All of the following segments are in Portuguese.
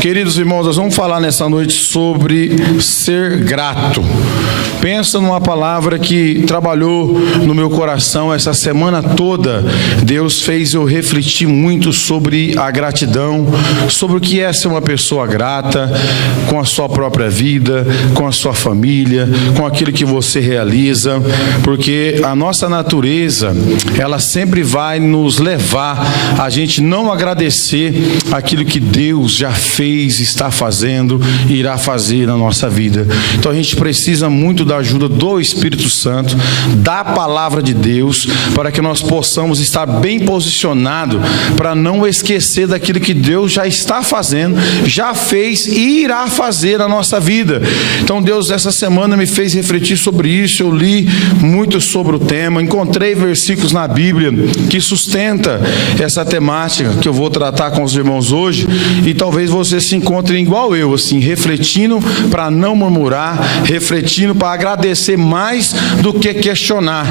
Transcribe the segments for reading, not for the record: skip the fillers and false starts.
Queridos irmãos, nós vamos falar nessa noite sobre ser grato. Pensa numa palavra que trabalhou no meu coração essa semana toda. Deus fez eu refletir muito sobre a gratidão, sobre o que é ser uma pessoa grata com a sua própria vida, com a sua família, com aquilo que você realiza, porque a nossa natureza, ela sempre vai nos levar a gente não agradecer aquilo que Deus já fez, está fazendo e irá fazer na nossa vida. Então a gente precisa muito da ajuda do Espírito Santo, da palavra de Deus, para que nós possamos estar bem posicionados para não esquecer daquilo que Deus já está fazendo, já fez e irá fazer na nossa vida. Então Deus essa semana me fez refletir sobre isso. Eu li muito sobre o tema, encontrei versículos na Bíblia que sustenta essa temática que eu vou tratar com os irmãos hoje, e talvez você se encontre igual eu, assim, refletindo para não murmurar, refletindo para agradecer mais do que questionar.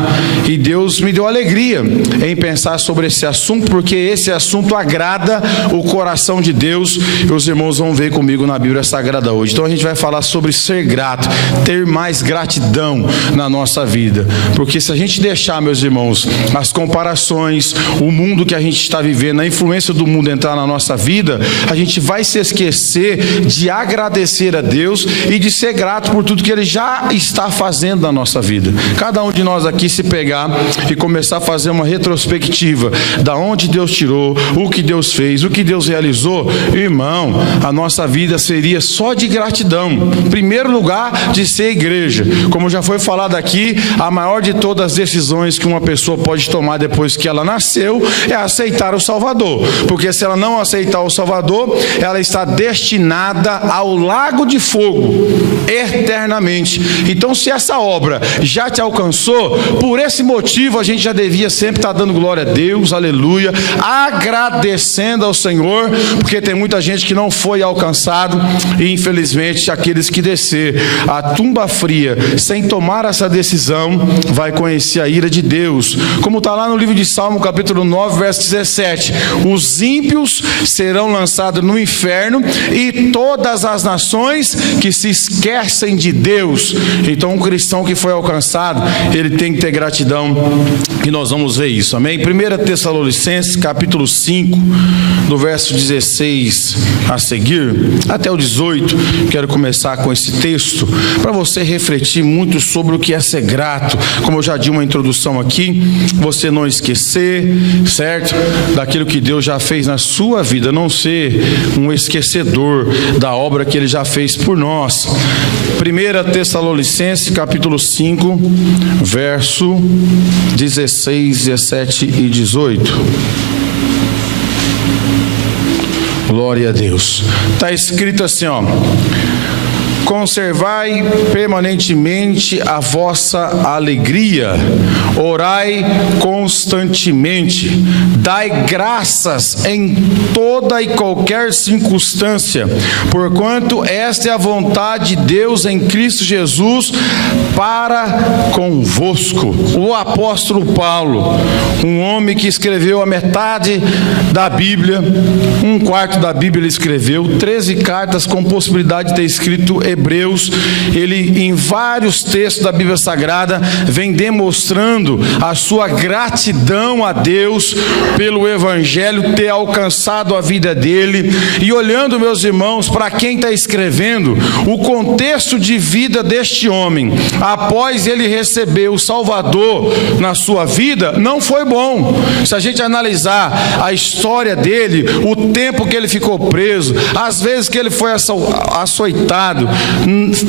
E Deus me deu alegria em pensar sobre esse assunto, porque esse assunto agrada o coração de Deus, e os irmãos vão ver comigo na Bíblia Sagrada hoje. Então a gente vai falar sobre ser grato, ter mais gratidão na nossa vida, porque se a gente deixar, meus irmãos, as comparações, o mundo que a gente está vivendo, a influência do mundo entrar na nossa vida, a gente vai se esquecer de agradecer a Deus e de ser grato por tudo que Ele já está fazendo na nossa vida. Cada um de nós aqui se pegar e começar a fazer uma retrospectiva da onde Deus tirou, o que Deus fez, o que Deus realizou, irmão, a nossa vida seria só de gratidão. Em primeiro lugar, de ser igreja. Como já foi falado aqui, a maior de todas as decisões que uma pessoa pode tomar depois que ela nasceu é aceitar o Salvador, porque se ela não aceitar o Salvador, ela está destinada ao lago de fogo eternamente. Então, se essa obra já te alcançou, por esse motivo a gente já devia sempre estar dando glória a Deus, aleluia, agradecendo ao Senhor, porque tem muita gente que não foi alcançado, e infelizmente aqueles que descer a tumba fria sem tomar essa decisão vai conhecer a ira de Deus, como está lá no livro de Salmo capítulo 9 verso 17: os ímpios serão lançados no inferno e todas as nações que se esquecem de Deus. Então um cristão que foi alcançado, ele tem que ter gratidão, e nós vamos ver isso, amém? 1 Tessalonicenses capítulo 5, do verso 16 a seguir, até o 18, quero começar com esse texto, para você refletir muito sobre o que é ser grato, como eu já dei uma introdução aqui, você não esquecer, certo? Daquilo que Deus já fez na sua vida, não ser um esquecedor da obra que Ele já fez por nós. 1 Tessalonicenses capítulo 5, verso 16, 17 e 18. Glória a Deus. Está escrito assim, ó: conservai permanentemente a vossa alegria, orai constantemente, dai graças em toda e qualquer circunstância, porquanto esta é a vontade de Deus em Cristo Jesus para convosco. O apóstolo Paulo, um homem que escreveu a metade da Bíblia, um quarto da Bíblia ele escreveu, 13 cartas com possibilidade de ter escrito Hebreus, ele em vários textos da Bíblia Sagrada vem demonstrando a sua gratidão a Deus pelo Evangelho ter alcançado a vida dele. E olhando, meus irmãos, para quem está escrevendo, o contexto de vida deste homem, após ele receber o Salvador na sua vida, não foi bom. Se a gente analisar a história dele, o tempo que ele ficou preso, as vezes que ele foi açoitado,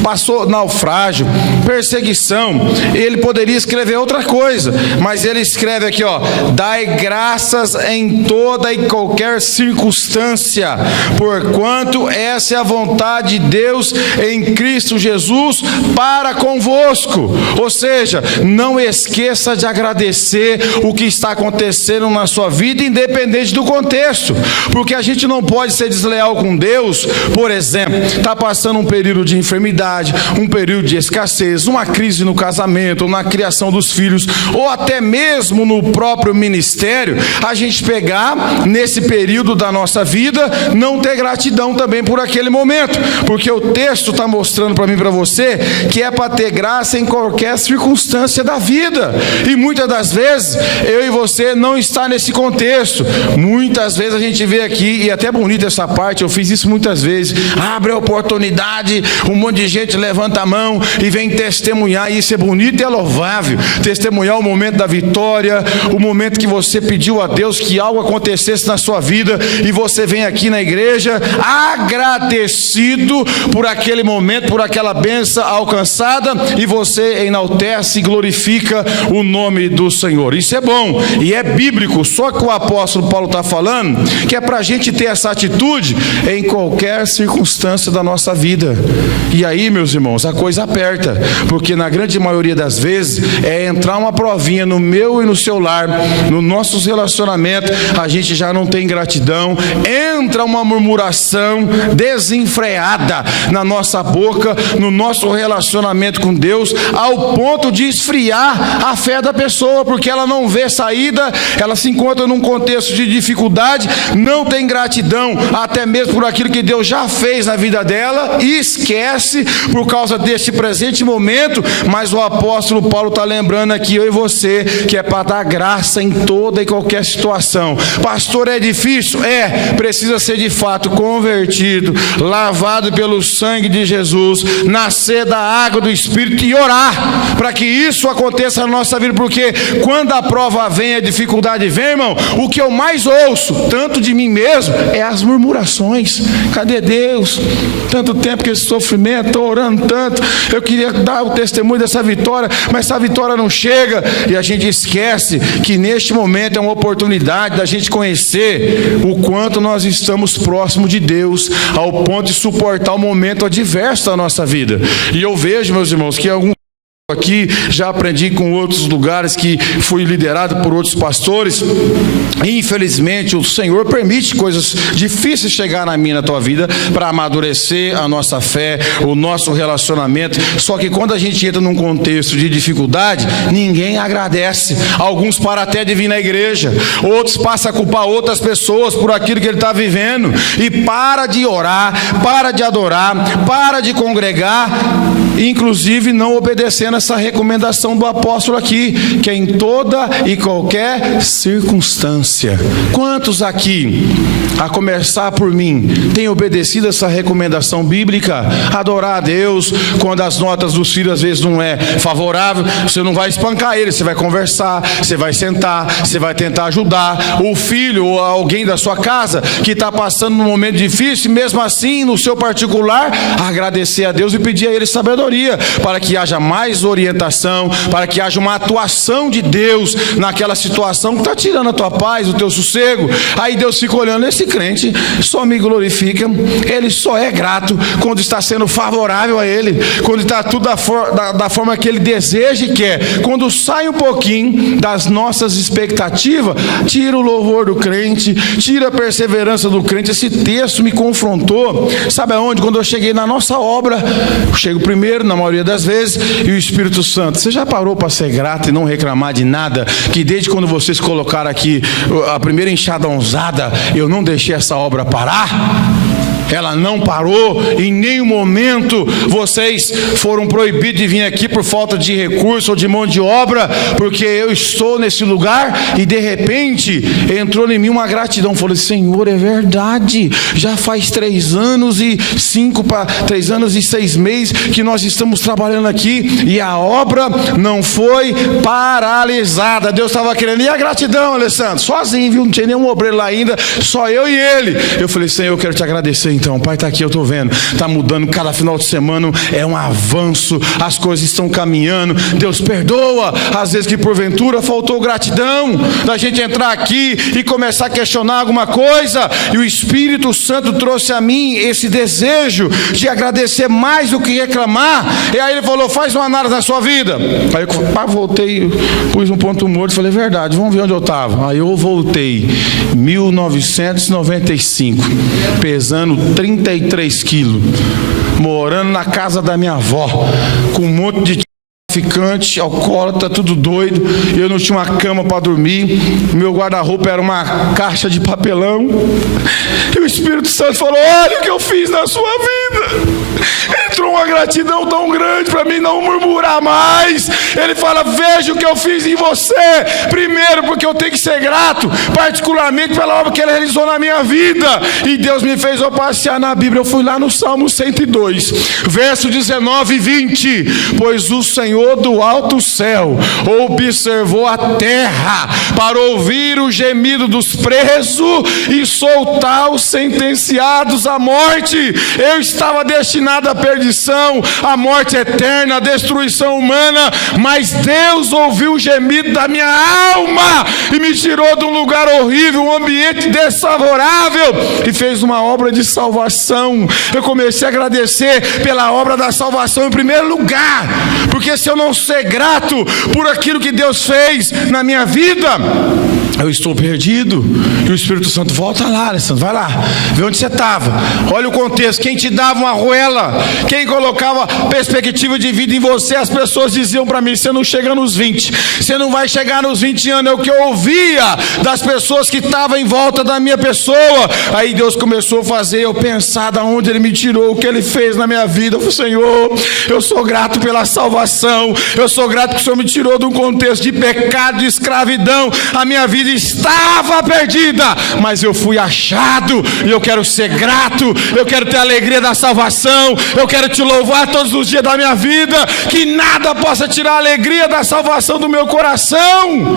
passou naufrágio, perseguição, ele poderia escrever outra coisa, mas ele escreve aqui, ó: dai graças em toda e qualquer circunstância, porquanto essa é a vontade de Deus em Cristo Jesus para convosco. Ou seja, não esqueça de agradecer o que está acontecendo na sua vida, independente do contexto, porque a gente não pode ser desleal com Deus. Por exemplo, está passando um período período de enfermidade, um período de escassez, uma crise no casamento, ou na criação dos filhos, ou até mesmo no próprio ministério, a gente pegar nesse período da nossa vida, não ter gratidão também por aquele momento, porque o texto está mostrando para mim e para você que é para ter graça em qualquer circunstância da vida, e muitas das vezes eu e você não está nesse contexto. Muitas vezes a gente vê aqui, e até bonita essa parte, eu fiz isso muitas vezes, abre a oportunidade, um monte de gente levanta a mão e vem testemunhar, e isso é bonito e é louvável, testemunhar o momento da vitória, o momento que você pediu a Deus que algo acontecesse na sua vida, e você vem aqui na igreja agradecido por aquele momento, por aquela bênção alcançada, e você enaltece e glorifica o nome do Senhor. Isso é bom e é bíblico, só que o apóstolo Paulo está falando que é para a gente ter essa atitude em qualquer circunstância da nossa vida. E aí, meus irmãos, a coisa aperta, porque na grande maioria das vezes é entrar uma provinha no meu e no seu lar, nos nossos relacionamentos, a gente já não tem gratidão, entra uma murmuração desenfreada na nossa boca, no nosso relacionamento com Deus, ao ponto de esfriar a fé da pessoa, porque ela não vê saída, ela se encontra num contexto de dificuldade, não tem gratidão até mesmo por aquilo que Deus já fez na vida dela, e esquece por causa deste presente momento. Mas o apóstolo Paulo está lembrando aqui, eu e você, que é para dar graça em toda e qualquer situação. Pastor, é difícil? Precisa ser de fato convertido, lavado pelo sangue de Jesus, nascer da água do Espírito e orar para que isso aconteça na nossa vida, porque quando a prova vem, a dificuldade vem, irmão, o que eu mais ouço, tanto de mim mesmo, é as murmurações. Cadê Deus? Tanto tempo que esse sofrimento, estou orando tanto, eu queria dar o testemunho dessa vitória, mas essa vitória não chega, e a gente esquece que neste momento é uma oportunidade da gente conhecer o quanto nós estamos próximos de Deus, ao ponto de suportar o momento adverso da nossa vida. E eu vejo, meus irmãos, que alguns aqui, já aprendi com outros lugares, que fui liderado por outros pastores, infelizmente o Senhor permite coisas difíceis chegar na minha, na tua vida, para amadurecer a nossa fé, o nosso relacionamento. Só que quando a gente entra num contexto de dificuldade, ninguém agradece. Alguns param até de vir na igreja, outros passam a culpar outras pessoas por aquilo que ele está vivendo, e para de orar, para de adorar, para de congregar, inclusive não obedecendo essa recomendação do apóstolo aqui, que é em toda e qualquer circunstância. Quantos aqui, a começar por mim, têm obedecido essa recomendação bíblica? Adorar a Deus quando as notas dos filhos às vezes não é favorável, você não vai espancar ele, você vai conversar, você vai sentar, você vai tentar ajudar o filho ou alguém da sua casa que está passando num momento difícil, mesmo assim, no seu particular, agradecer a Deus e pedir a ele sabedoria, para que haja mais orientação, para que haja uma atuação de Deus naquela situação que está tirando a tua paz, o teu sossego. Aí Deus fica olhando, esse crente só me glorifica, ele só é grato quando está sendo favorável a ele, quando está tudo da forma que ele deseja e quer. Quando sai um pouquinho das nossas expectativas, tira o louvor do crente, tira a perseverança do crente. Esse texto me confrontou, sabe aonde? Quando eu cheguei na nossa obra, eu chego primeiro, na maioria das vezes, e o Espírito Santo, você já parou para ser grato e não reclamar de nada? Que desde quando vocês colocaram aqui a primeira enxadãozada, eu não deixei essa obra parar? Ela não parou, em nenhum momento vocês foram proibidos de vir aqui por falta de recurso ou de mão de obra, porque eu estou nesse lugar. E de repente entrou em mim uma gratidão. Falei, Senhor, é verdade, já faz 3 anos e 6 meses que nós estamos trabalhando aqui, e a obra não foi paralisada. Deus estava querendo. E a gratidão, Alessandro? Sozinho, viu? Não tinha nenhum obreiro lá ainda, só eu e ele. Eu falei, Senhor, eu quero te agradecer. Então, Pai, está aqui, eu estou vendo, está mudando, cada final de semana é um avanço, as coisas estão caminhando. Deus perdoa, às vezes que porventura faltou gratidão, da gente entrar aqui e começar a questionar alguma coisa, e o Espírito Santo trouxe a mim esse desejo de agradecer mais do que reclamar. E aí ele falou, faz uma análise na sua vida. Aí eu voltei, pus um ponto morto, falei, verdade, vamos ver onde eu estava. Aí eu voltei, 1995, pesando 33 quilos. morando na casa da minha avó, com um monte de traficante, alcoólatra, tudo doido. Eu não tinha uma cama para dormir. Meu guarda-roupa era uma caixa de papelão. E o Espírito Santo falou: olha o que eu fiz na sua vida. Entrou uma gratidão tão grande para mim não murmurar mais. Ele fala: veja o que eu fiz em você. Primeiro, porque eu tenho que ser grato, particularmente pela obra que Ele realizou na minha vida. E Deus me fez eu passear na Bíblia. Eu fui lá no Salmo 102, verso 19 e 20. Pois o Senhor do alto céu observou a terra para ouvir o gemido dos presos e soltar os sentenciados à morte. Eu estava destinado à perdição, à morte eterna, à destruição humana, mas Deus ouviu o gemido da minha alma e me tirou de um lugar horrível, um ambiente desfavorável, e fez uma obra de salvação. Eu comecei a agradecer pela obra da salvação em primeiro lugar, porque se eu não ser grato por aquilo que Deus fez na minha vida, eu estou perdido. E o Espírito Santo: volta lá, Alessandro, vai lá, vê onde você estava. Olha o contexto. Quem te dava uma arruela, quem colocava perspectiva de vida em você, as pessoas diziam para mim: você não chega nos 20, você não vai chegar nos 20 anos. É o que eu ouvia das pessoas que estavam em volta da minha pessoa. Aí Deus começou a fazer eu pensar de onde Ele me tirou, o que Ele fez na minha vida. Eu falei: Senhor, eu sou grato pela salvação, eu sou grato que o Senhor me tirou de um contexto de pecado, de escravidão. A minha vida estava perdida, mas eu fui achado, e eu quero ser grato, eu quero ter a alegria da salvação, eu quero te louvar todos os dias da minha vida, que nada possa tirar a alegria da salvação do meu coração.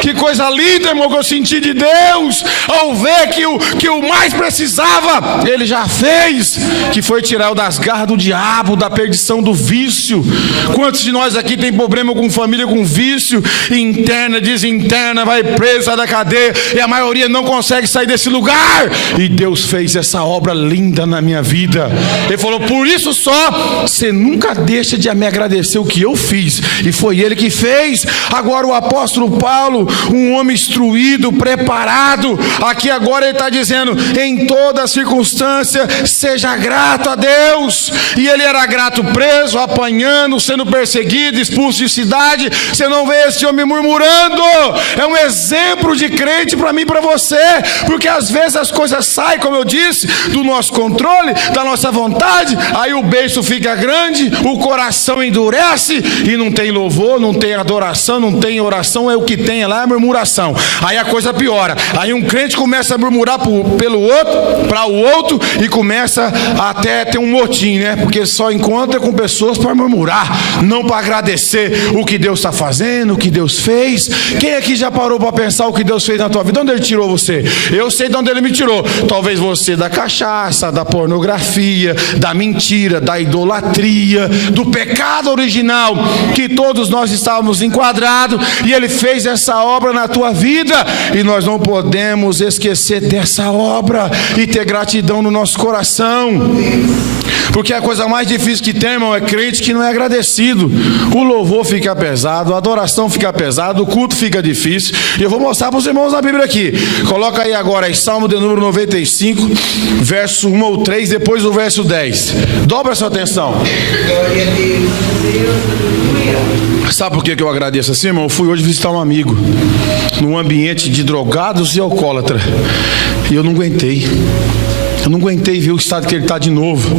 Que coisa linda, irmão, que eu senti de Deus, ao ver que o mais precisava, Ele já fez, que foi tirar eu das garras do diabo, da perdição do vício. Quantos de nós aqui tem problema com família, com vício, interna, desinterna, vai preso, sai da cadeia, e a maioria não consegue sair desse lugar? E Deus fez essa obra linda na minha vida. Ele falou: por isso só, você nunca deixa de me agradecer o que eu fiz, e foi Ele que fez. Agora o apóstolo Paulo, um homem instruído, preparado, aqui agora ele está dizendo: em toda circunstância seja grato a Deus. E ele era grato preso, apanhando, sendo perseguido, expulso de cidade. Você não vê esse homem murmurando. É um exemplo de crente para mim e para você, porque às vezes as coisas saem, como eu disse, do nosso controle, da nossa vontade. Aí o beiço fica grande, o coração endurece, e não tem louvor, não tem adoração, não tem oração. É o que tem lá, é murmuração. Aí a coisa piora. Aí um crente começa a murmurar pelo outro, para o outro, e começa até ter um motim, né? Porque só encontra com pessoas para murmurar, não para agradecer o que Deus está fazendo, o que Deus fez. Quem aqui já parou para pensar o que Deus fez na tua vida? De onde Ele tirou você? Eu sei de onde Ele me tirou. Talvez você da cachaça, da pornografia, da mentira, da idolatria, do pecado original que todos nós estávamos enquadrados, e Ele fez essa obra na tua vida, e nós não podemos esquecer dessa obra e ter gratidão no nosso coração, porque a coisa mais difícil que tem, irmão, é crente que não é agradecido. O louvor fica pesado, a adoração fica pesada, o culto fica difícil. E eu vou mostrar para os irmãos na Bíblia aqui. Coloca aí agora, Salmo de número 95, verso 1 ou 3, depois o verso 10. Dobra a sua atenção. Sabe por que eu agradeço assim, irmão? Eu fui hoje visitar um amigo num ambiente de drogados e alcoólatra, e eu não aguentei. Eu não aguentei ver o estado que ele está de novo.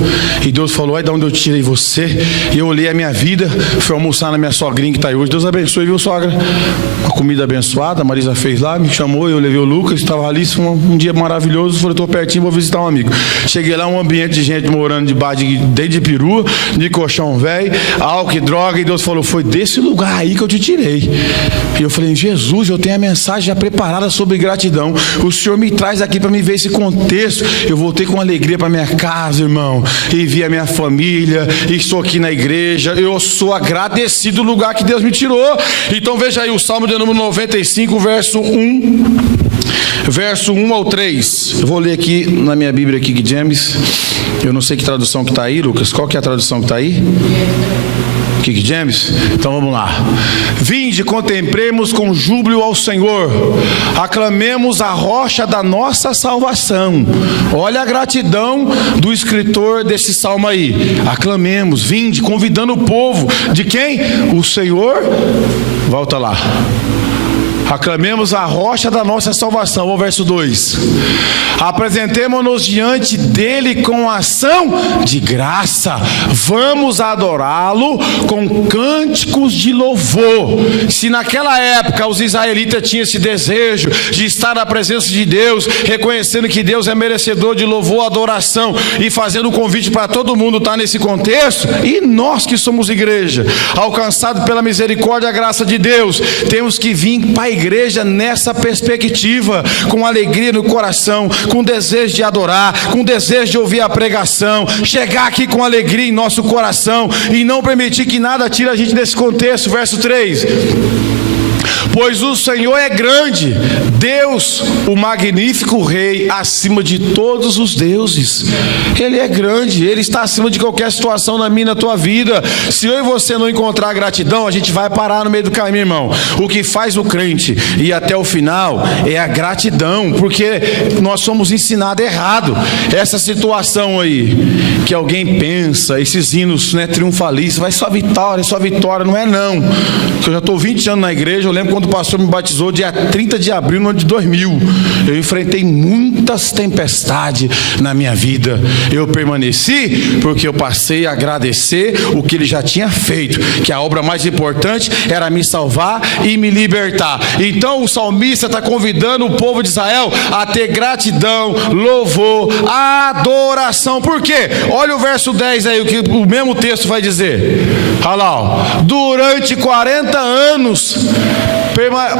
E Deus falou: olha de onde eu tirei você. E eu olhei a minha vida, fui almoçar na minha sogrinha que está aí hoje. Deus abençoe, viu, sogra? Uma comida abençoada, a Marisa fez lá, me chamou, eu levei o Lucas, estava ali, um dia maravilhoso. Falei: estou pertinho, vou visitar um amigo. Cheguei lá, um ambiente de gente morando debaixo de perua, de colchão velho, álcool e droga. E Deus falou: foi desse lugar aí que eu te tirei. E eu falei: Jesus, eu tenho a mensagem já preparada sobre gratidão. O Senhor me traz aqui para me ver esse contexto. Eu voltei com alegria para minha casa, irmão, e vi a minha família, e estou aqui na igreja. Eu sou agradecido do lugar que Deus me tirou. Então veja aí o Salmo de número 95, verso 1 ao 3. Eu vou ler aqui na minha Bíblia aqui, King James. Eu não sei que tradução que está aí, Lucas. Qual que é a tradução que está aí? King James? Então vamos lá. Vinde, contemplemos com júbilo ao Senhor, aclamemos a rocha da nossa salvação. Olha a gratidão do escritor desse salmo aí. Aclamemos, vinde, convidando o povo de quem? O Senhor. Volta lá. Aclamemos a rocha da nossa salvação. O verso 2. Apresentemo-nos diante dele com ação de graça. Vamos adorá-lo com cânticos de louvor. Se naquela época os israelitas tinham esse desejo de estar na presença de Deus, reconhecendo que Deus é merecedor de louvor, adoração, e fazendo um convite para todo mundo estar nesse contexto, e nós que somos igreja, alcançados pela misericórdia e a graça de Deus, temos que vir para a igreja nessa perspectiva, com alegria no coração, com desejo de adorar, com desejo de ouvir a pregação, chegar aqui com alegria em nosso coração e não permitir que nada tire a gente desse contexto. Verso 3. Pois o Senhor é grande, Deus, o magnífico Rei, acima de todos os deuses. Ele é grande, Ele está acima de qualquer situação na minha e na tua vida. Se eu e você não encontrar gratidão, a gente vai parar no meio do caminho, irmão. O que faz o crente ir até o final é a gratidão, porque nós somos ensinados errado. Essa situação aí, que alguém pensa, esses hinos, né, triunfalistas, vai só vitória, não é não. Eu já estou 20 anos na igreja, eu lembro quando o pastor me batizou, dia 30 de abril no ano de 2000, eu enfrentei muitas tempestades na minha vida. Eu permaneci porque eu passei a agradecer o que Ele já tinha feito, que a obra mais importante era me salvar e me libertar. Então o salmista está convidando o povo de Israel a ter gratidão, louvor, adoração. Por quê? Olha o verso 10 aí, o que o mesmo texto vai dizer. Olha lá, ó. Durante 40 anos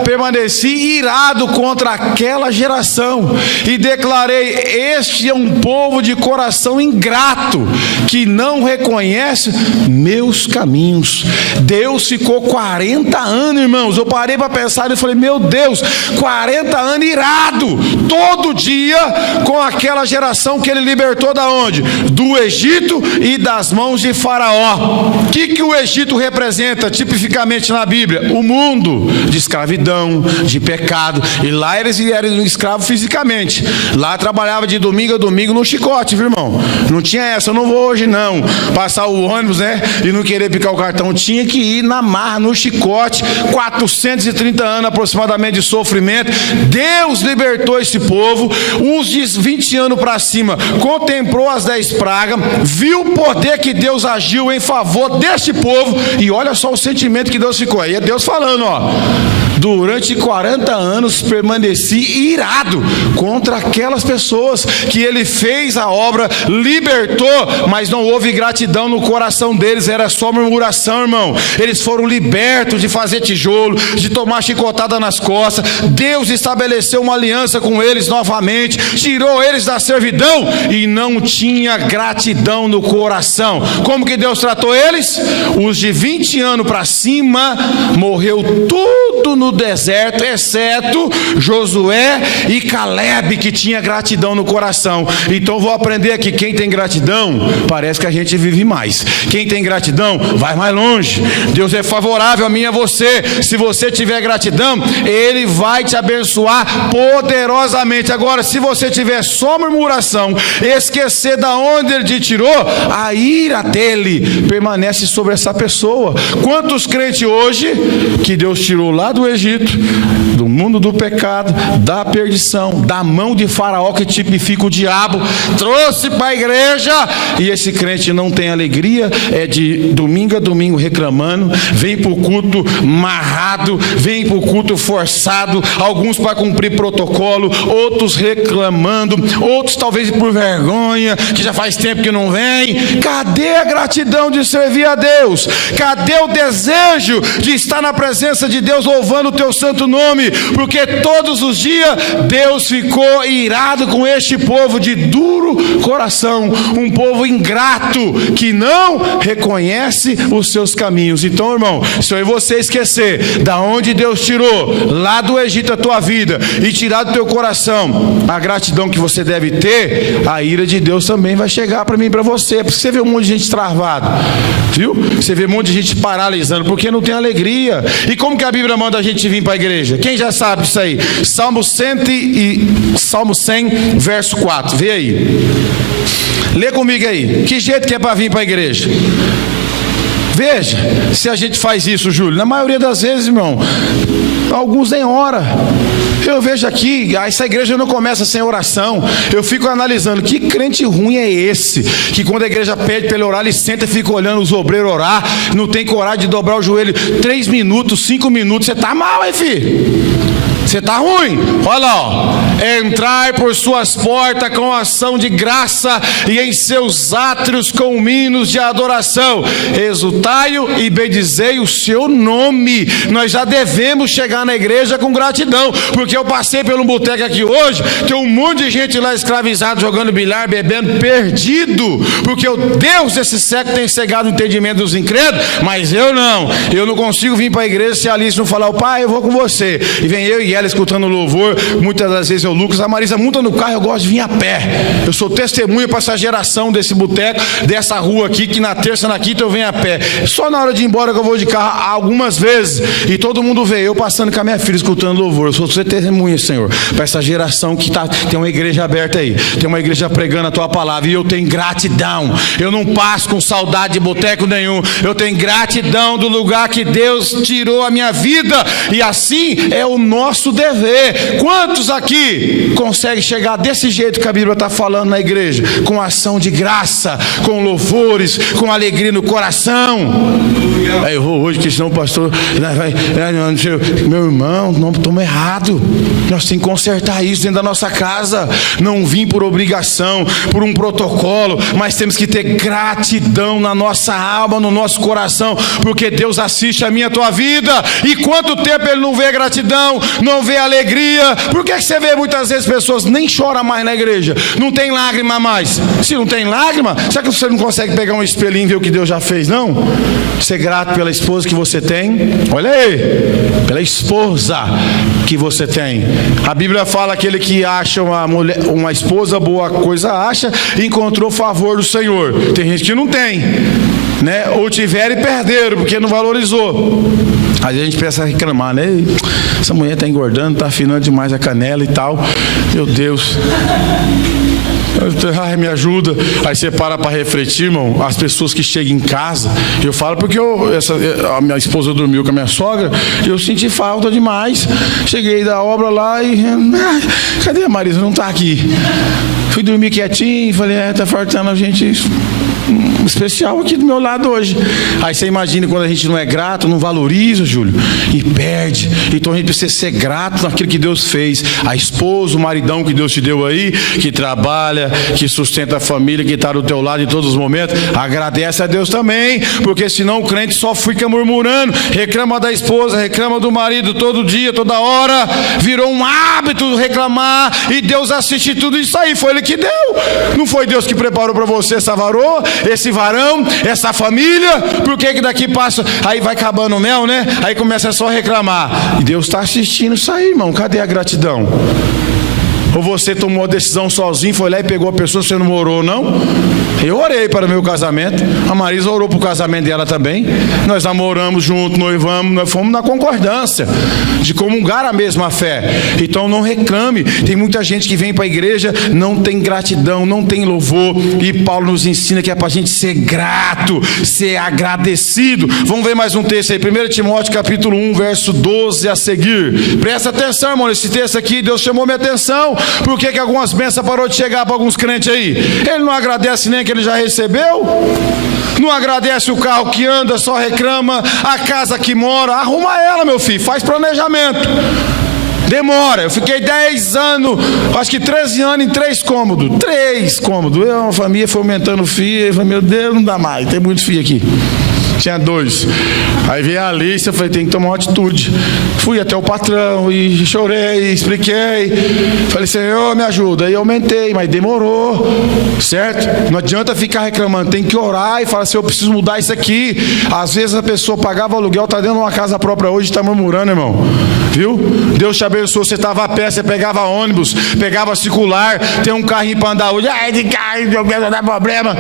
permaneci irado contra aquela geração e declarei: este é um povo de coração ingrato, que não reconhece meus caminhos. Deus ficou 40 anos, irmãos. Eu parei para pensar e falei: meu Deus, 40 anos irado, todo dia com aquela geração que Ele libertou da onde? Do Egito e das mãos de Faraó. O que o Egito representa tipificamente na Bíblia? O mundo de escravidão, de pecado. E lá eles eram escravos fisicamente. Lá trabalhava de domingo a domingo no chicote, viu, irmão? Não tinha essa, eu não vou hoje não passar o ônibus, né, e não querer picar o cartão. Tinha que ir na marra, no chicote. 430 anos aproximadamente de sofrimento. Deus libertou esse povo. Uns de 20 anos para cima contemplou as 10 pragas, viu o poder que Deus agiu em favor deste povo, e olha só o sentimento que Deus ficou. Aí é Deus falando, ó: durante 40 anos permaneci irado contra aquelas pessoas que Ele fez a obra, libertou, mas não houve gratidão no coração deles, era só murmuração, irmão. Eles foram libertos de fazer tijolo, de tomar chicotada nas costas. Deus estabeleceu uma aliança com eles novamente, tirou eles da servidão e não tinha gratidão no coração. Como que Deus tratou eles? Os de 20 anos para cima morreu tudo no deserto, exceto Josué e Caleb, que tinha gratidão no coração. Então vou aprender aqui: quem tem gratidão, parece que a gente vive mais. Quem tem gratidão, vai mais longe. Deus é favorável a mim e a você. Se você tiver gratidão, Ele vai te abençoar poderosamente. Agora, se você tiver só murmuração, esquecer da onde Ele te tirou, a ira dele permanece sobre essa pessoa. Quantos crentes hoje que Deus tirou lá do Egito, do mundo do pecado, da perdição, da mão de Faraó, que tipifica o diabo, trouxe para a igreja, e esse crente não tem alegria, é de domingo a domingo reclamando, vem para o culto marrado, vem para o culto forçado, alguns para cumprir protocolo, outros reclamando, outros talvez por vergonha, que já faz tempo que não vem. Cadê a gratidão de servir a Deus? Cadê o desejo de estar na presença de Deus, louvando o teu santo nome, porque todos os dias Deus ficou irado com este povo de duro coração, um povo ingrato, que não reconhece os seus caminhos. Então, irmão, se eu e você esquecer da onde Deus tirou, lá do Egito, a tua vida, e tirar do teu coração a gratidão que você deve ter, a ira de Deus também vai chegar para mim e para você. Porque você vê um monte de gente travado, viu? Você vê um monte de gente paralisando, porque não tem alegria. E como que a Bíblia manda a gente vir para a igreja? Quem já sabe disso aí? Salmo 100, verso 4, vê aí. Lê comigo aí. Que jeito que é para vir para a igreja? Veja, se a gente faz isso, Júlio, na maioria das vezes, irmão, alguns nem ora. Eu vejo aqui, essa igreja não começa sem oração. Eu fico analisando, que crente ruim é esse, que quando a igreja pede para ele orar, ele senta e fica olhando os obreiros orar, não tem coragem de dobrar o joelho 3 minutos, 5 minutos. Você tá mal, hein, filho? Você está ruim? Olha lá, ó. Entrai por suas portas com ação de graça e em seus átrios com hinos de adoração. Exultai-o e bendizei o seu nome. Nós já devemos chegar na igreja com gratidão, porque eu passei pelo boteco aqui hoje, tem um monte de gente lá escravizado, jogando bilhar, bebendo, perdido, porque o Deus desse século tem cegado o entendimento dos incrédulos, mas eu não consigo vir para a igreja se a Alice não falar, pai, eu vou com você, e vem eu e ela escutando louvor. Muitas das vezes eu, Lucas, a Marisa monta no carro, eu gosto de vir a pé. Eu sou testemunha para essa geração desse boteco, dessa rua aqui, que na terça, na quinta eu venho a pé. Só na hora de ir embora que eu vou de carro algumas vezes, e todo mundo vê eu passando com a minha filha escutando louvor. Eu sou testemunha, Senhor, para essa geração que tem uma igreja aberta aí, tem uma igreja pregando a tua palavra, e eu tenho gratidão. Eu não passo com saudade de boteco nenhum. Eu tenho gratidão do lugar que Deus tirou a minha vida, e assim é o nosso dever. Quantos aqui conseguem chegar desse jeito que a Bíblia está falando na igreja? Com ação de graça, com louvores, com alegria no coração. Aí eu vou hoje, que senão o pastor meu irmão, não estamos errados. Nós temos que consertar isso dentro da nossa casa. Não vim por obrigação, por um protocolo, mas temos que ter gratidão na nossa alma, no nosso coração, porque Deus assiste a minha e a tua vida. E quanto tempo Ele não vê gratidão, não vê alegria? Por que você vê muitas vezes pessoas nem choram mais na igreja, não tem lágrima mais? Se não tem lágrima, será que você não consegue pegar um espelhinho e ver o que Deus já fez, não? Ser grato pela esposa que você tem. Olha aí, pela esposa que você tem. A Bíblia fala: aquele que acha uma esposa boa coisa acha, encontrou favor do Senhor. Tem gente que não tem, né? Ou tiveram e perderam, porque não valorizou. Às vezes a gente pensa a reclamar, né? Essa mulher está engordando, está afinando demais a canela e tal. Meu Deus. Ai, me ajuda. Aí você para refletir, irmão. As pessoas que chegam em casa, eu falo porque a minha esposa dormiu com a minha sogra, eu senti falta demais. Cheguei da obra lá e cadê a Marisa? Não está aqui. Fui dormir quietinho, falei, tá faltando a gente especial aqui do meu lado hoje. Aí você imagina quando a gente não é grato, não valoriza, Júlio, e perde. Então a gente precisa ser grato naquilo que Deus fez. A esposa, o maridão que Deus te deu aí, que trabalha, que sustenta a família, que está do teu lado em todos os momentos, agradece a Deus também, porque senão o crente só fica murmurando, reclama da esposa, reclama do marido todo dia, toda hora, virou um hábito reclamar, e Deus assiste tudo isso aí. Foi Ele que deu, não foi Deus que preparou para você essa varoa, esse varão, essa família. Por que daqui passa, aí vai acabando o mel, né? Aí começa só a reclamar. E Deus está assistindo isso aí, irmão. Cadê a gratidão? Ou você tomou a decisão sozinho, foi lá e pegou a pessoa, você não orou, não? Eu orei para o meu casamento, a Marisa orou para o casamento dela também. Nós namoramos juntos, noivamos, nós fomos na concordância de comungar a mesma fé. Então não reclame. Tem muita gente que vem para a igreja, não tem gratidão, não tem louvor, e Paulo nos ensina que é para a gente ser grato, ser agradecido. Vamos ver mais um texto aí, 1 Timóteo capítulo 1, verso 12 a seguir. Presta atenção, irmão, esse texto aqui, Deus chamou minha atenção. Por que algumas bênçãos parou de chegar para alguns crentes aí? Ele não agradece nem que ele já recebeu, não agradece o carro que anda, só reclama, a casa que mora. Arruma ela, meu filho, faz planejamento. Demora. Eu fiquei 10 anos, acho que 13 anos em 3 cômodos. 3 cômodos. Eu, a família foi aumentando filho, eu falei, meu Deus, não dá mais, tem muitos filhos aqui. Tinha 2. Aí veio a lista, eu falei, tem que tomar uma atitude. Fui até o patrão e chorei, expliquei. Falei, Senhor, me ajuda. Aí eu aumentei, mas demorou, certo? Não adianta ficar reclamando, tem que orar e falar assim, eu preciso mudar isso aqui. Às vezes a pessoa pagava aluguel, está dentro de uma casa própria hoje e está murmurando, irmão. Viu? Deus te abençoou, você estava a pé, você pegava ônibus, pegava circular, tem um carrinho para andar hoje, de carro, não dá problema.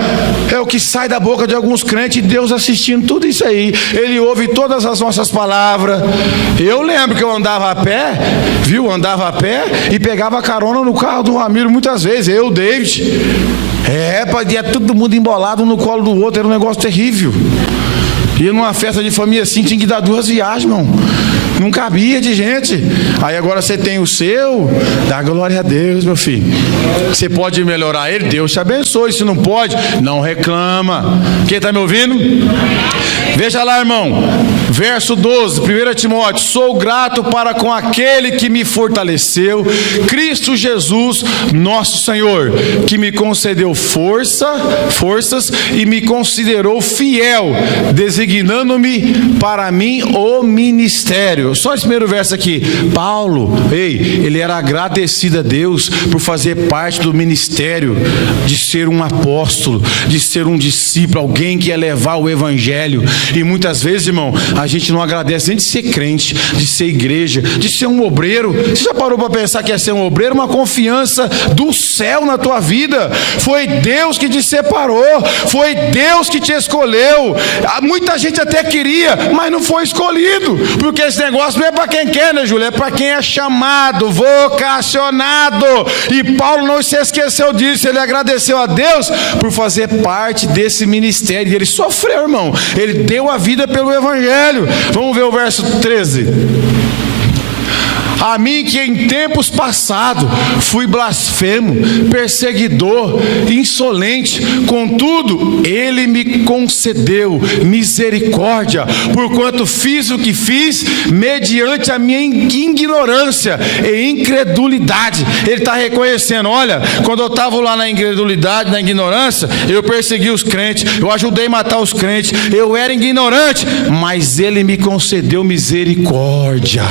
É o que sai da boca de alguns crentes, Deus assistindo tudo isso aí. Ele ouve todas as nossas palavras. Eu lembro que eu andava a pé, viu? Andava a pé e pegava carona no carro do Ramiro muitas vezes, eu, David. Ia todo mundo embolado no colo do outro, era um negócio terrível. Ia numa festa de família assim, tinha que dar 2 viagens, irmão. Não cabia de gente. Aí agora você tem o seu, dá glória a Deus, meu filho. Você pode melhorar ele, Deus te abençoe. Se não pode, não reclama. Quem está me ouvindo? Veja lá, irmão. Verso 12, 1 Timóteo. Sou grato para com aquele que me fortaleceu, Cristo Jesus, nosso Senhor, que me concedeu forças e me considerou fiel, designando-me para mim o ministério. Só esse primeiro verso aqui. Paulo, ele era agradecido a Deus por fazer parte do ministério, de ser um apóstolo, de ser um discípulo, alguém que ia levar o evangelho. E muitas vezes, irmão, a gente não agradece nem de ser crente, de ser igreja, de ser um obreiro. Você já parou para pensar que é ser um obreiro? Uma confiança do céu na tua vida. Foi Deus que te separou, foi Deus que te escolheu. Muita gente até queria, mas não foi escolhido, porque esse negócio não é para quem quer, né, Júlia? É para quem é chamado, vocacionado. E Paulo não se esqueceu disso. Ele agradeceu a Deus por fazer parte desse ministério. Ele sofreu, irmão. Ele deu a vida pelo evangelho. Vamos ver o verso 13. A mim que em tempos passados fui blasfemo, perseguidor, insolente, contudo ele me concedeu misericórdia, porquanto fiz o que fiz mediante a minha ignorância e incredulidade. Ele está reconhecendo, olha, quando eu estava lá na incredulidade, na ignorância, eu persegui os crentes, eu ajudei a matar os crentes, eu era ignorante, mas ele me concedeu misericórdia.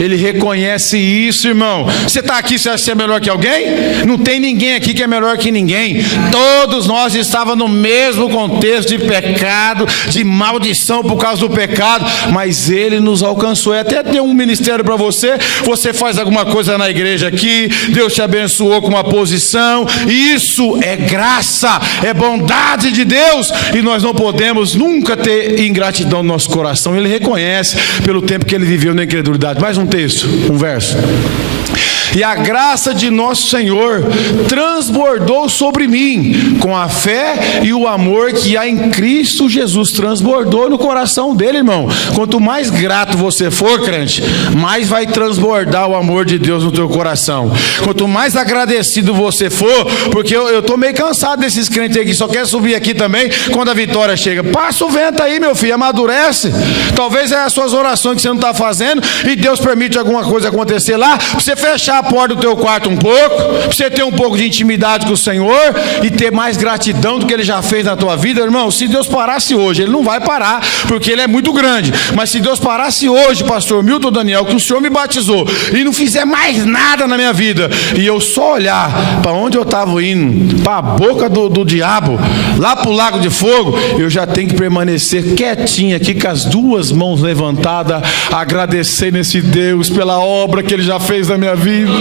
Ele reconhece isso, irmão. Você está aqui, você acha que você é melhor que alguém? Não tem ninguém aqui que é melhor que ninguém. Todos nós estávamos no mesmo contexto de pecado, de maldição por causa do pecado, mas ele nos alcançou. Até deu um ministério para você. Você faz alguma coisa na igreja aqui, Deus te abençoou com uma posição. Isso é graça, é bondade de Deus, e nós não podemos nunca ter ingratidão no nosso coração. Ele reconhece pelo tempo que ele viveu na incredulidade. Mais um texto, um verso. E a graça de nosso Senhor transbordou sobre mim com a fé e o amor que há em Cristo Jesus. Transbordou no coração dele, irmão. Quanto mais grato você for, crente, mais vai transbordar o amor de Deus no teu coração. Quanto mais agradecido você for, porque eu estou meio cansado desses crentes aí que só quer subir aqui também quando a vitória chega. Passa o vento aí, meu filho, amadurece. Talvez é as suas orações que você não está fazendo e Deus permite alguma coisa acontecer lá, para você fechar a porta do teu quarto um pouco, para você ter um pouco de intimidade com o Senhor e ter mais gratidão do que Ele já fez na tua vida. Irmão, se Deus parasse hoje, Ele não vai parar, porque Ele é muito grande, mas se Deus parasse hoje, pastor Milton Daniel, que o Senhor me batizou, e não fizer mais nada na minha vida, e eu só olhar para onde eu estava indo, para a boca do diabo, lá para o lago de fogo, eu já tenho que permanecer quietinho aqui, com as 2 mãos levantadas, agradecendo esse Deus pela obra que Ele já fez na minha vida.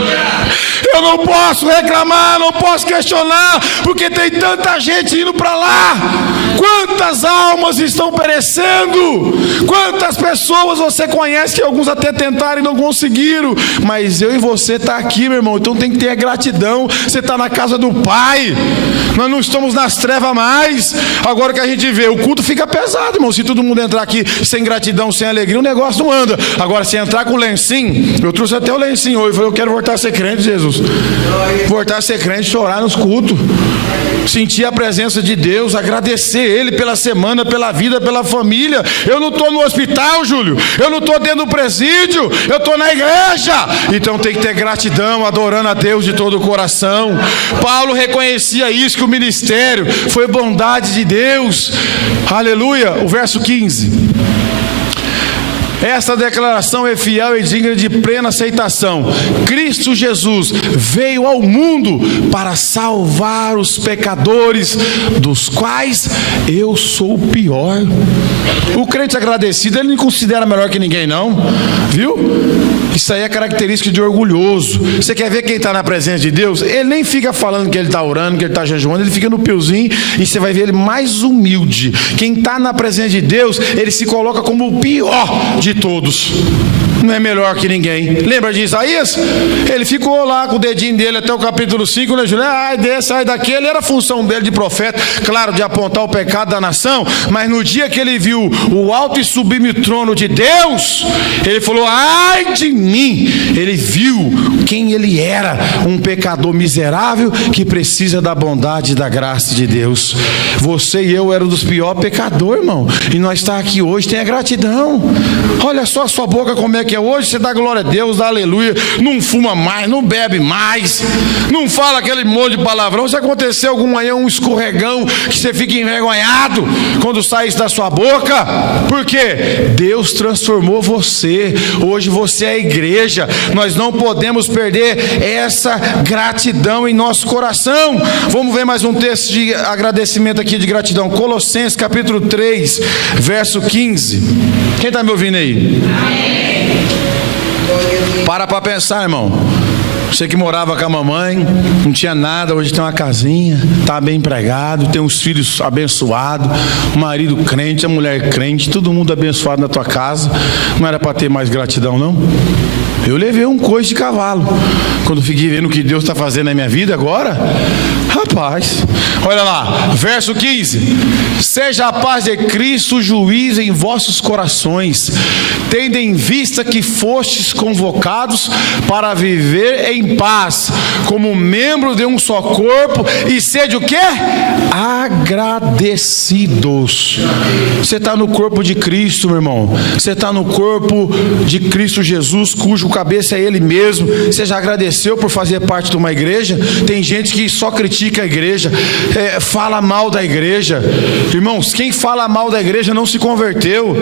Eu não posso reclamar, não posso questionar, porque tem tanta gente indo para lá. Quantas almas estão perecendo? Quantas pessoas você conhece que alguns até tentaram e não conseguiram? Mas eu e você está aqui, meu irmão, então tem que ter gratidão. Você está na casa do Pai, nós não estamos nas trevas mais. Agora que a gente vê, o culto fica pesado, irmão. Se todo mundo entrar aqui sem gratidão, sem alegria, o negócio não anda. Agora, se entrar com o lencinho, eu trouxe até o lencinho hoje, eu falei, eu quero voltar a ser crente, Jesus. Voltar a ser crente, chorar nos cultos. sentir a presença de Deus, agradecer Ele pela semana, pela vida, pela família. Eu não estou no hospital, Júlio, eu não estou dentro do presídio, eu estou na igreja. Então tem que ter gratidão, adorando a Deus de todo o coração. Paulo reconhecia isso, que o ministério foi bondade de Deus. Aleluia. O verso 15: esta declaração é fiel e digna de plena aceitação. Cristo Jesus veio ao mundo para salvar os pecadores, dos quais eu sou o pior. O crente agradecido, ele não considera melhor que ninguém, não, viu? Isso aí é característica de orgulhoso. Você quer ver quem está na presença de Deus? Ele nem fica falando que ele está orando, que ele está jejuando, ele fica no piozinho e você vai ver ele mais humilde. Quem está na presença de Deus, ele se coloca como o pior de todos. Não é melhor que ninguém. Lembra de Isaías? Ele ficou lá com o dedinho dele até o capítulo 5, né, Júlio? Ai desse, ai daquele. Era a função dele de profeta, claro, de apontar o pecado da nação. Mas no dia que ele viu o alto e sublime trono de Deus, ele falou: ai de mim. Ele viu quem ele era, um pecador miserável que precisa da bondade e da graça de Deus. Você e eu éramos dos piores pecadores, irmão, e nós estamos aqui hoje. Tenha gratidão. Olha só a sua boca como é que é hoje. Você dá glória a Deus, dá aleluia, não fuma mais, não bebe mais, não fala aquele monte de palavrão. Se acontecer algum manhã um escorregão, que você fica envergonhado quando sai isso da sua boca, porque Deus transformou você. Hoje você é a igreja. Nós não podemos perder essa gratidão em nosso coração. Vamos ver mais um texto de agradecimento aqui, de gratidão. Colossenses capítulo 3 verso 15. Quem está me ouvindo aí? Para pensar, irmão. Você que morava com a mamãe, não tinha nada, hoje tem uma casinha, está bem empregado, tem uns filhos abençoados, um marido crente, a mulher crente, todo mundo abençoado na tua casa. Não era para ter mais gratidão, não? Eu levei um coice de cavalo quando fiquei vendo o que Deus está fazendo na minha vida agora. Rapaz, olha lá, verso 15: seja a paz de Cristo juiz em vossos corações, tendo em vista que fostes convocados para viver em paz, como membro de um só corpo, e sede o quê? Agradecidos. Você está no corpo de Cristo, meu irmão. Você está no corpo de Cristo Jesus, cujo cabeça é Ele mesmo. Você já agradeceu por fazer parte de uma igreja? Tem gente que só critica a igreja, fala mal da igreja. Irmãos, quem fala mal da igreja não se converteu.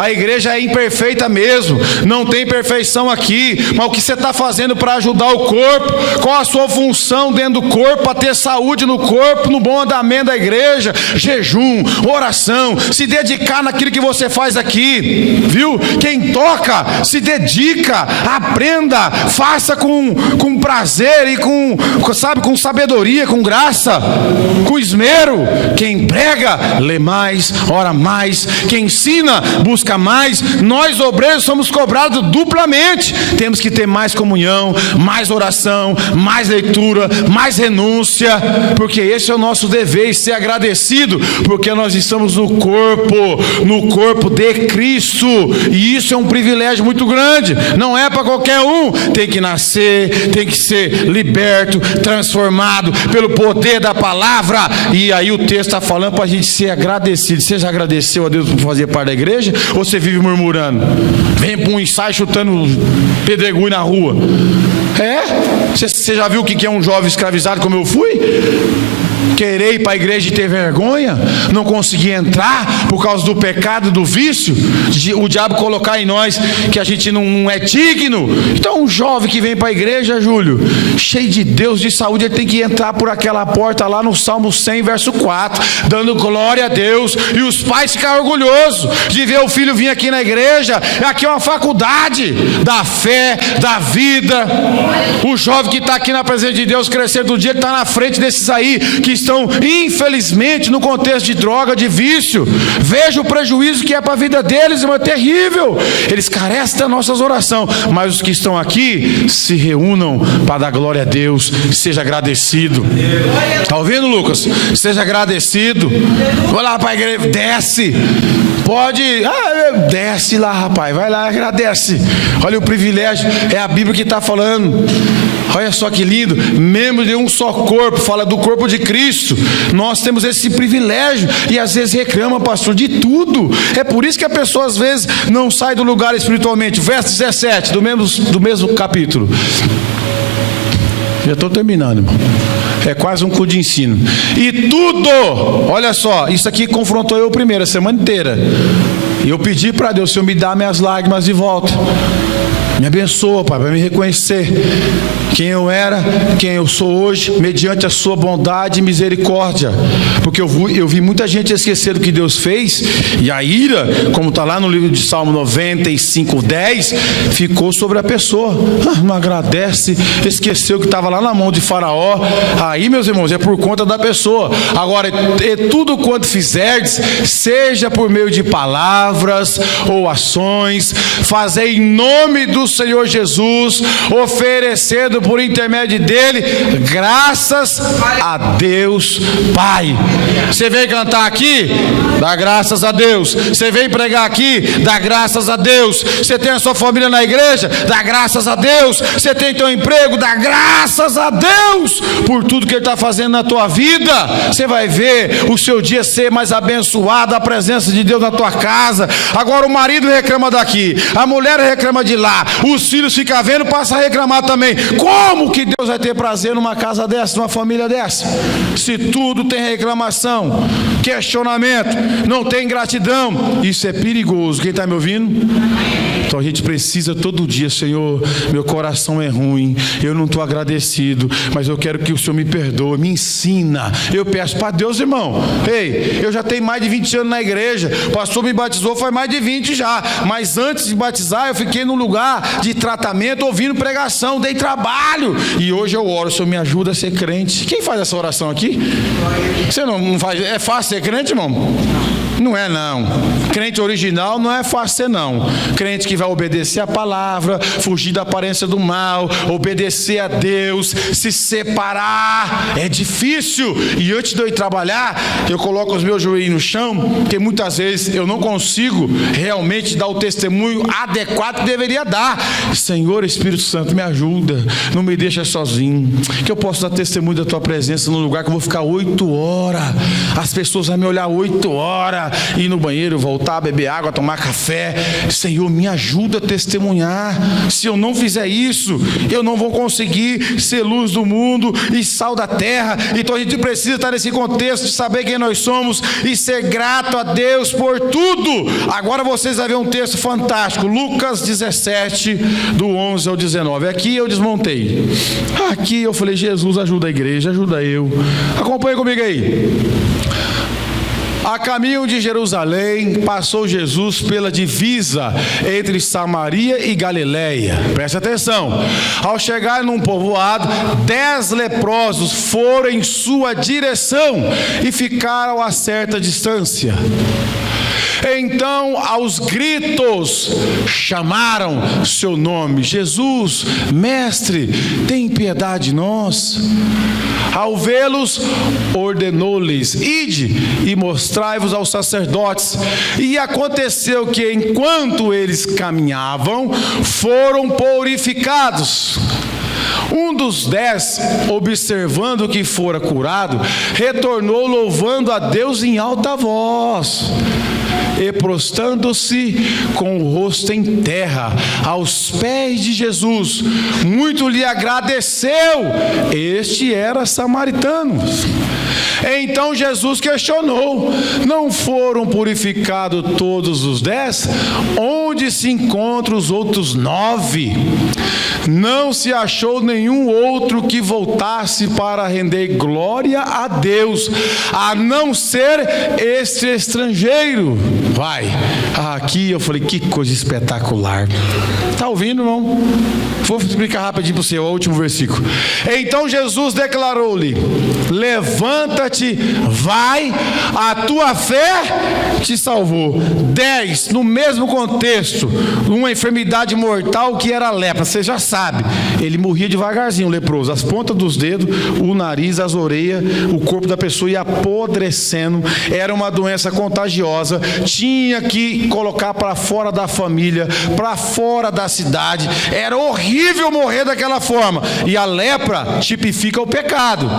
A igreja é imperfeita mesmo, não tem perfeição aqui. Mas o que você está fazendo para ajudar o corpo? Qual a sua função dentro do corpo para ter saúde no corpo, no bom andamento da igreja? Jejum, oração, se dedicar naquilo que você faz aqui, viu? Quem toca, se dedica, aprenda, faça com prazer e com sabedoria, com graça, com esmero. Quem prega, lê mais, ora mais. Quem ensina, busca mais. Nós obreiros somos cobrados duplamente. Temos que ter mais comunhão, mais oração, mais leitura, mais renúncia, porque esse é o nosso dever, e ser agradecido, porque nós estamos no corpo de Cristo, e isso é um privilégio muito grande. Não é para qualquer um. Tem que nascer, tem que ser liberto, transformado pelo poder da palavra. E aí o texto está falando para a gente ser agradecido. Você já agradeceu a Deus por fazer parte da igreja? Ou você vive murmurando? Vem para um ensaio chutando pedregulho na rua. Você já viu o que é um jovem escravizado como eu fui? Querer ir para a igreja e ter vergonha, não conseguir entrar por causa do pecado, do vício, o diabo colocar em nós que a gente não é digno. Então um jovem que vem para a igreja, Júlio, cheio de Deus, de saúde, ele tem que entrar por aquela porta lá no Salmo 100 verso 4, dando glória a Deus, e os pais ficam orgulhosos de ver o filho vir aqui na igreja. Aqui é uma faculdade da fé, da vida. O jovem que está aqui na presença de Deus, crescendo do dia que está na frente desses aí que estão infelizmente no contexto de droga, de vício. Veja o prejuízo que é para a vida deles, é terrível. Eles carecem das nossas orações, mas os que estão aqui se reúnam para dar glória a Deus. Seja agradecido. Está ouvindo, Lucas? Seja agradecido. Vai lá para a igreja, desce. Pode, desce lá, rapaz, vai lá, agradece. Olha o privilégio, é a Bíblia que está falando. Olha só que lindo, membros de um só corpo, fala do corpo de Cristo. Nós temos esse privilégio e às vezes reclama, pastor, de tudo. É por isso que a pessoa às vezes não sai do lugar espiritualmente. Verso 17 do mesmo capítulo. Já estou terminando, irmão. É quase um cu de ensino. E tudo, olha só, isso aqui confrontou eu primeiro, a semana inteira. E eu pedi para Deus, Senhor, me dá minhas lágrimas de volta. Me abençoa, Pai, para me reconhecer quem eu era, quem eu sou hoje, mediante a sua bondade e misericórdia. Porque eu vi muita gente esquecer do que Deus fez, e a ira, como está lá no livro de Salmo 95:10, ficou sobre a pessoa. Não agradece, esqueceu que estava lá na mão de Faraó. Aí, meus irmãos, é por conta da pessoa. Agora, tudo quanto fizerdes, seja por meio de palavras ou ações, fazei em nome do Senhor Jesus, oferecendo por intermédio dele graças a Deus Pai. Você vem cantar aqui? Dá graças a Deus. Você vem pregar aqui? Dá graças a Deus. Você tem a sua família na igreja? Dá graças a Deus. Você tem teu emprego? Dá graças a Deus por tudo que ele está fazendo na tua vida. Você vai ver o seu dia ser mais abençoado, a presença de Deus na tua casa. Agora o marido reclama daqui, a mulher reclama de lá, os filhos ficam vendo, passa a reclamar também. Como que Deus vai ter prazer numa casa dessa, numa família dessa? Se tudo tem reclamação, questionamento, não tem gratidão, isso é perigoso. Quem está me ouvindo? Então a gente precisa todo dia, Senhor, meu coração é ruim, eu não estou agradecido, mas eu quero que o Senhor me perdoe, me ensina. Eu peço para Deus, irmão. Ei, eu já tenho mais de 20 anos na igreja, o pastor me batizou faz mais de 20 já, mas antes de batizar eu fiquei num lugar de tratamento, ouvindo pregação, dei trabalho, e hoje eu oro, Senhor, me ajuda a ser crente. Quem faz essa oração aqui? Você não faz? É fácil ser crente, irmão? Não é, não. Crente original não é fácil ser, não. Crente que vai obedecer a palavra, fugir da aparência do mal, obedecer a Deus, se separar, é difícil. E antes de eu ir trabalhar, eu coloco os meus joelhos no chão, porque muitas vezes eu não consigo realmente dar o testemunho adequado que deveria dar. Senhor Espírito Santo, me ajuda, não me deixa sozinho, que eu possa dar testemunho da tua presença num lugar que eu vou ficar 8 horas, as pessoas vão me olhar 8 horas, ir no banheiro, voltar, beber água, tomar café. Senhor, me ajuda a testemunhar. Se eu não fizer isso, eu não vou conseguir ser luz do mundo e sal da terra. Então a gente precisa estar nesse contexto de saber quem nós somos e ser grato a Deus por tudo. Agora vocês vão ver um texto fantástico, Lucas 17, do 11 ao 19. Aqui eu desmontei. Aqui eu falei, Jesus, ajuda a igreja, ajuda eu. Acompanha comigo aí. A caminho de Jerusalém, passou Jesus pela divisa entre Samaria e Galileia. Preste atenção. Ao chegar num povoado, 10 leprosos foram em sua direção e ficaram a certa distância. Então, aos gritos, chamaram seu nome: Jesus, mestre, tem piedade de nós. Ao vê-los, ordenou-lhes: ide e mostrai-vos aos sacerdotes. E aconteceu que, enquanto eles caminhavam, foram purificados. Um dos 10, observando que fora curado, retornou louvando a Deus em alta voz. E prostrando-se com o rosto em terra, aos pés de Jesus, muito lhe agradeceu. Este era samaritano. Então Jesus questionou: não foram purificados todos os 10? Onde se encontram os outros 9? Não se achou nenhum outro que voltasse para render glória a Deus, a não ser este estrangeiro. Vai. Aqui eu falei, que coisa espetacular. Está ouvindo, irmão? Vou explicar rapidinho para você o último versículo. Então Jesus declarou-lhe: levanta-te, vai, a tua fé te salvou. 10, no mesmo contexto, uma enfermidade mortal que era a lepra. Você já sabe, ele morria devagarzinho, o leproso, as pontas dos dedos, o nariz, as orelhas, o corpo da pessoa ia apodrecendo. Era uma doença contagiosa tinha que colocar para fora da família, para fora da cidade. Era horrível morrer daquela forma. E a lepra tipifica o pecado.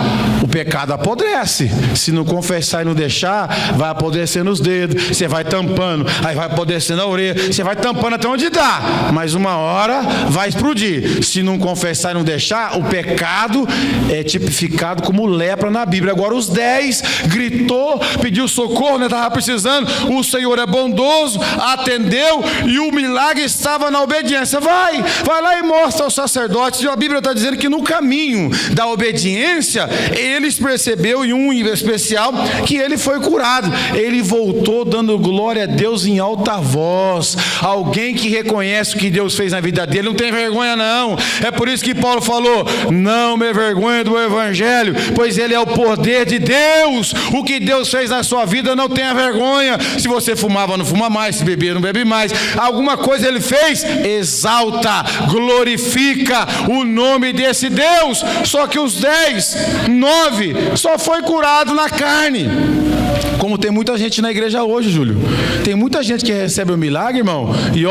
O pecado apodrece. Se não confessar e não deixar, vai apodrecendo os dedos, você vai tampando, aí vai apodrecendo a orelha, você vai tampando até onde dá, mas uma hora vai explodir. Se não confessar e não deixar, o pecado é tipificado como lepra na Bíblia. Agora os 10 gritou, pediu socorro, estava precisando, o Senhor é bondoso, atendeu, e o milagre estava na obediência. Vai lá e mostra aos sacerdotes. E a Bíblia está dizendo que no caminho da obediência, eles perceberam, em um especial, que ele foi curado. Ele voltou dando glória a Deus em alta voz. Alguém que reconhece o que Deus fez na vida dele não tem vergonha não. É por isso que Paulo falou: não me vergonhe do evangelho, pois ele é o poder de Deus. O que Deus fez na sua vida, não tenha vergonha. Se você fumava, não fuma mais. Se bebia, não bebe mais. Alguma coisa ele fez, exalta, glorifica o nome desse Deus. Só que os 9 só foi curado na carne. Como tem muita gente na igreja hoje, Júlio. Tem muita gente que recebe o milagre, irmão, e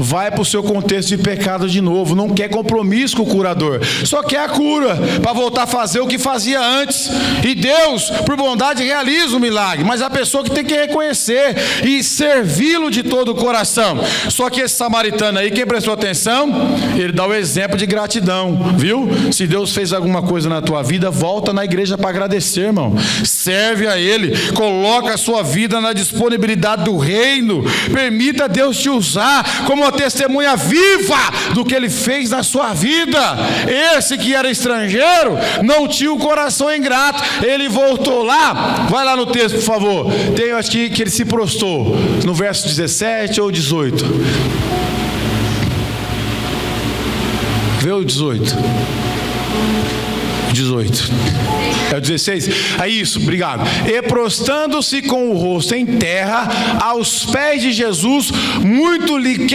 vai para o seu contexto de pecado de novo. Não quer compromisso com o curador, só quer a cura para voltar a fazer o que fazia antes. E Deus, por bondade, realiza o milagre, mas a pessoa que tem que reconhecer e servi-lo de todo o coração. Só que esse samaritano aí, quem prestou atenção, ele dá o exemplo de gratidão, viu? Se Deus fez alguma coisa na tua vida, volta na igreja para agradecer, irmão. Serve a Ele, coloca a sua vida na disponibilidade do reino, permita Deus te usar como uma testemunha viva do que Ele fez na sua vida. Esse que era estrangeiro não tinha o coração ingrato, ele voltou lá. Vai lá no texto, por favor. Tem, acho que ele se prostrou no verso 17 ou 18. Vê o 18. É o 16? É isso, obrigado. E prostrando-se com o rosto em terra, aos pés de Jesus, muito lhe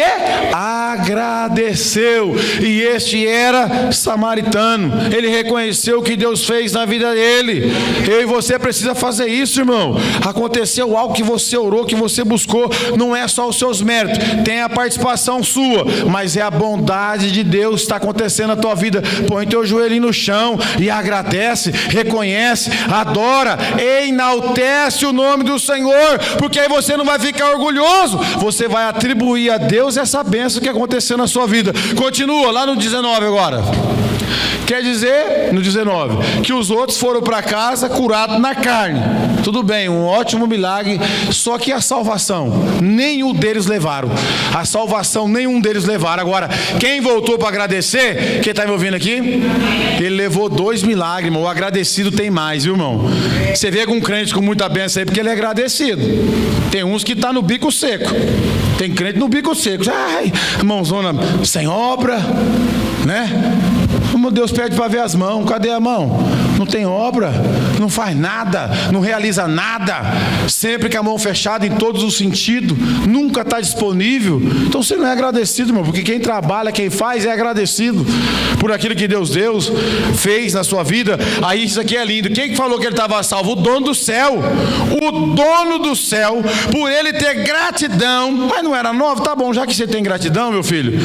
agradeceu. E este era samaritano. Ele reconheceu o que Deus fez na vida dele. Eu e você precisa fazer isso, irmão. Aconteceu algo que você orou, que você buscou. Não é só os seus méritos, tem a participação sua, mas é a bondade de Deus que está acontecendo na tua vida. Põe teu joelhinho no chão e agradece, reconhece, adora, enaltece o nome do Senhor, porque aí você não vai ficar orgulhoso, você vai atribuir a Deus essa bênção que aconteceu na sua vida. Continua lá no 19 agora. Quer dizer, no 19, que os outros foram para casa curados na carne. Tudo bem, um ótimo milagre, só que a salvação, nenhum deles levaram. A salvação, nenhum deles levaram. Agora, quem voltou para agradecer, quem está me ouvindo aqui? Ele levou 2 milagres, irmão. O agradecido tem mais, viu, irmão? Você vê com um crente com muita bênção aí, porque ele é agradecido. Tem uns que estão no bico seco. Tem crente no bico seco. Ai, irmãozona, sem obra, né? Como Deus pede para ver as mãos, cadê a mão? Não tem obra, não faz nada, não realiza nada, sempre com a mão fechada em todos os sentidos, nunca está disponível. Então você não é agradecido, irmão, porque quem trabalha, quem faz é agradecido por aquilo que Deus fez na sua vida. Aí isso aqui é lindo. Quem falou que ele estava salvo? O dono do céu. O dono do céu, por ele ter gratidão. Mas não era 9? Tá bom, já que você tem gratidão, meu filho,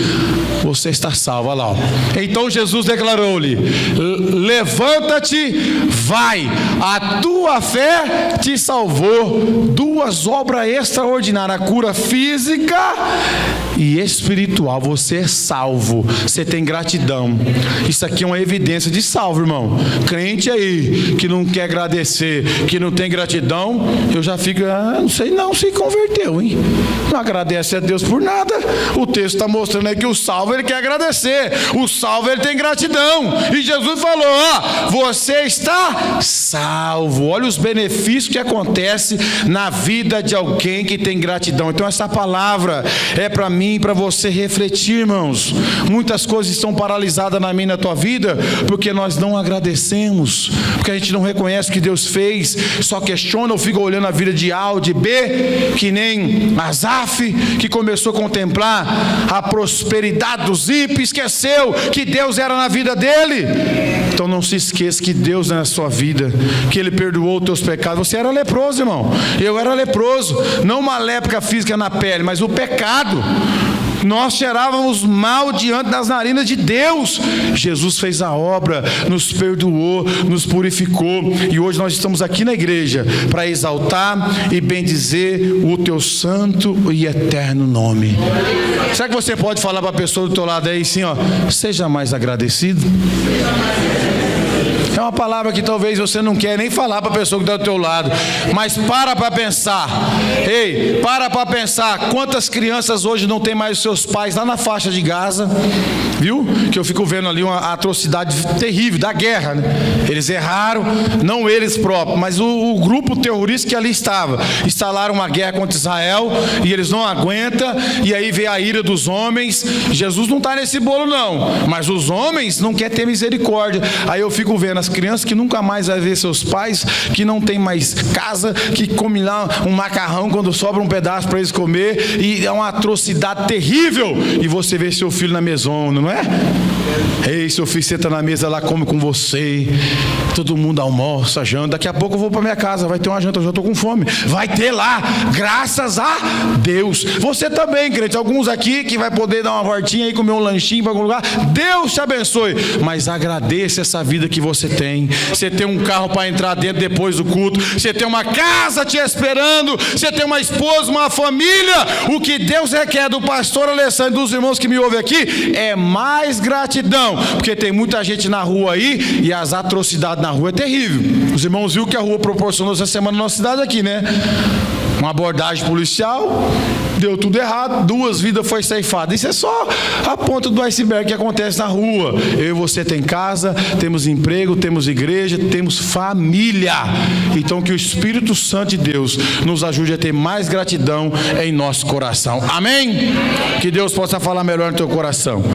você está salvo. Olha lá. Então Jesus declarou-lhe: levanta-te, vai, a tua fé te salvou. 2 obras extraordinárias: a cura física e espiritual. Você é salvo, você tem gratidão. Isso aqui é uma evidência de salvo, irmão. Crente aí que não quer agradecer, que não tem gratidão, eu já fico, não sei não, se converteu, hein? Não agradece a Deus por nada. O texto está mostrando aí que o salvo, ele quer agradecer. O salvo, ele tem gratidão. E Jesus falou: você está salvo. Olha os benefícios que acontecem na vida de alguém que tem gratidão. Então essa palavra é para mim e para você refletir, irmãos. Muitas coisas estão paralisadas na minha e na tua vida porque nós não agradecemos, porque a gente não reconhece o que Deus fez, só questiona ou fica olhando a vida de A ou de B, que nem Asaf, que começou a contemplar a prosperidade dos ímpios, esqueceu que Deus era na vida dele. Então não se esqueça que Deus na sua vida, que Ele perdoou os teus pecados. Você era leproso, irmão. Eu era leproso. Não uma lepra física na pele, mas o pecado. Nós cheirávamos mal diante das narinas de Deus. Jesus fez a obra, nos perdoou, nos purificou. E hoje nós estamos aqui na igreja para exaltar e bendizer o teu santo e eterno nome. Será que você pode falar para a pessoa do teu lado aí assim, ó, seja mais agradecido? É uma palavra que talvez você não quer nem falar para a pessoa que está do teu lado, mas para pensar. Ei, para pensar. Quantas crianças hoje não tem mais os seus pais lá na faixa de Gaza, viu? Que eu fico vendo ali uma atrocidade terrível da guerra, né? Eles erraram, não eles próprios, mas o grupo terrorista que ali estava. Instalaram uma guerra contra Israel e eles não aguentam, e aí vem a ira dos homens. Jesus não está nesse bolo não, mas os homens não querem ter misericórdia. Aí eu fico vendo as crianças que nunca mais vai ver seus pais, que não tem mais casa, que come lá um macarrão quando sobra um pedaço para eles comer, e é uma atrocidade terrível. E você vê seu filho na mesona, não é? Ei, seu filho senta na mesa lá, come com você, todo mundo almoça, janta. Daqui a pouco eu vou para minha casa, vai ter uma janta, eu já estou com fome. Vai ter lá, graças a Deus. Você também, crente, alguns aqui que vai poder dar uma voltinha aí, comer um lanchinho para algum lugar. Deus te abençoe, mas agradeça essa vida que você tem. Você tem um carro para entrar dentro depois do culto, você tem uma casa te esperando, você tem uma esposa, uma família. O que Deus requer do pastor Alessandro e dos irmãos que me ouvem aqui é mais gratidão, porque tem muita gente na rua aí e as atrocidades na rua é terrível. Os irmãos viram que a rua proporcionou essa semana na nossa cidade aqui, né? Uma abordagem policial, deu tudo errado, 2 vidas foi ceifadas. Isso é só a ponta do iceberg que acontece na rua. Eu e você tem casa, temos emprego, temos igreja, temos família. Então que o Espírito Santo de Deus nos ajude a ter mais gratidão em nosso coração. Amém? Que Deus possa falar melhor no teu coração.